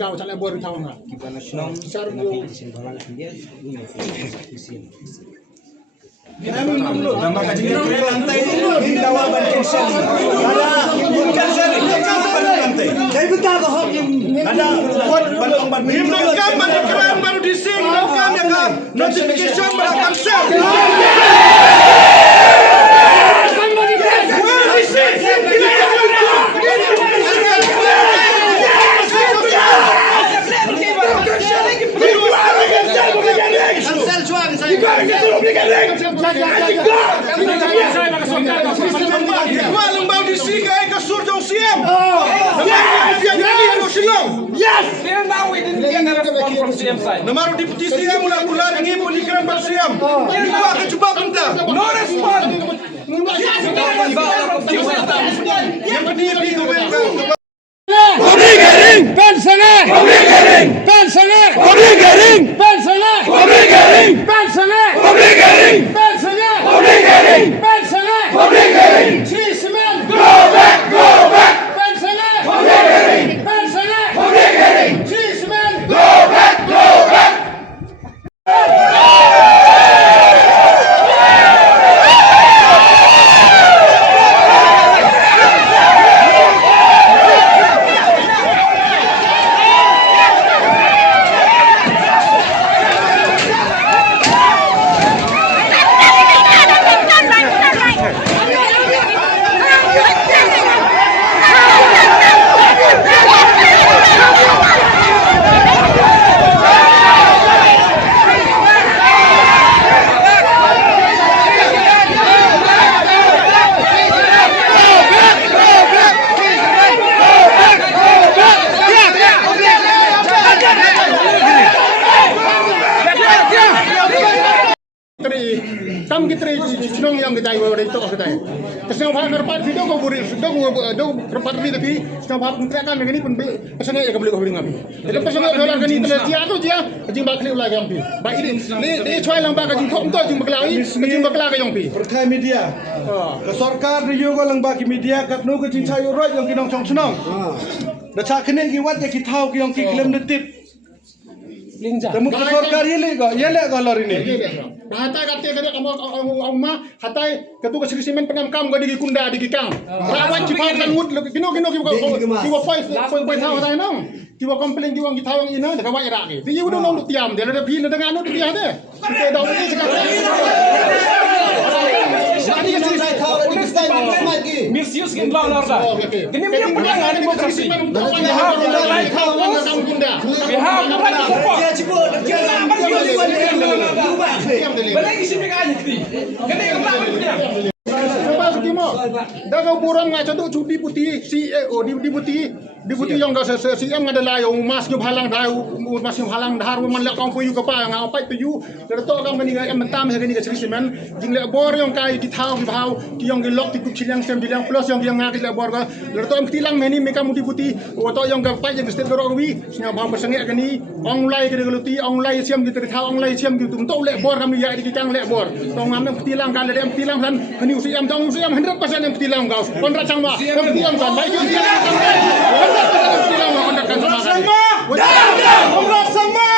kau cakap baru tahu enggak? Kipas nasional nanti disimpan dia ini Nama kaji lantai hindawa banting sel. Ada bukan sel lantai. Jadi betul bahwa ada buat balong ban. Himnokam keren baru dising, himnokam ya kan. Notification belakang sel. Lembau di sini ke surjong siam. Yes. Now we didn't get a response from CM side. Namaru deputi siam mula ngi pun keren bar siam. Ibu akan coba bentar. No response. Yang berdiri itu bentar. Kopi kering, pensiunan. Kopi kering, pensiunan. Kopi kering, pensiunan. Kopi kering, pensiunan. Kopi kering, pensiunan. Kopi kering, pensiunan. Kopi kering. Chismen, go back, go back. Pensiunan. Kopi kering, pensiunan. Kopi kering. Chismen, go back, go back. Tam kitri cunong yang kita ibu itu kita. Terus yang berpat video kau beri, dong berpat video tapi yang berpat mereka kan ini pun pesannya ya kebeli kebeli ngapi. Jadi pesannya dolar kan itu dia tu dia, jing bakli ulah yang pi. Baik ini cuai lang bak jing kau untuk jing baklai, jing baklai yang pi. Perkai media. Kesorkar review ko lang baki media kat nu ke jing cayo rot yang kinong chong cunong. Dah cak kene ki wat ya ki tahu ki yang ki klaim detip. Temu kesorkar yele ko lor ini. Hatai kata kata kamu mah hatai ketua kesisimen penamkam gak dikunda dikikang. Rawan cipau kan mut kino kiwa poin tahu hatai nong. Kiwa komplain kiwa kita yang ina dekat wajah rakyat. Dia udah nong tiam dia ada pin dengan anu dia ada. Kita dah ini sekarang. Misuse in law and order. Ini punya penanganan demokrasi. We have the right to support. Belagi sih mereka aja kiri. Kena yang lain. Sebab kita dah kau buram ngaco tu cudi putih CEO di putih yang kau CM adalah yang mas yang halang dah mas yang halang dah man lek kau puyu kapa yang apa itu dari tu kau mendingan yang mentam hari ni ke serisemen jingla bor yang kai di tahu yang gelok di kucilang sembilang plus yang ngak di bor dari tu tilang meni mereka mudi putih atau yang kau pai yang state gorowi senyap bang bersengit gini online ke geluti online siam kita tahu online siam gitu untuk lek bor kami ya di kang lek bor tu ngambil tilang kalau ada tilang kan ni usiam tahu usiam 100% yang tilang kau kontrak sama tilang kan baik tilang sama. Sama.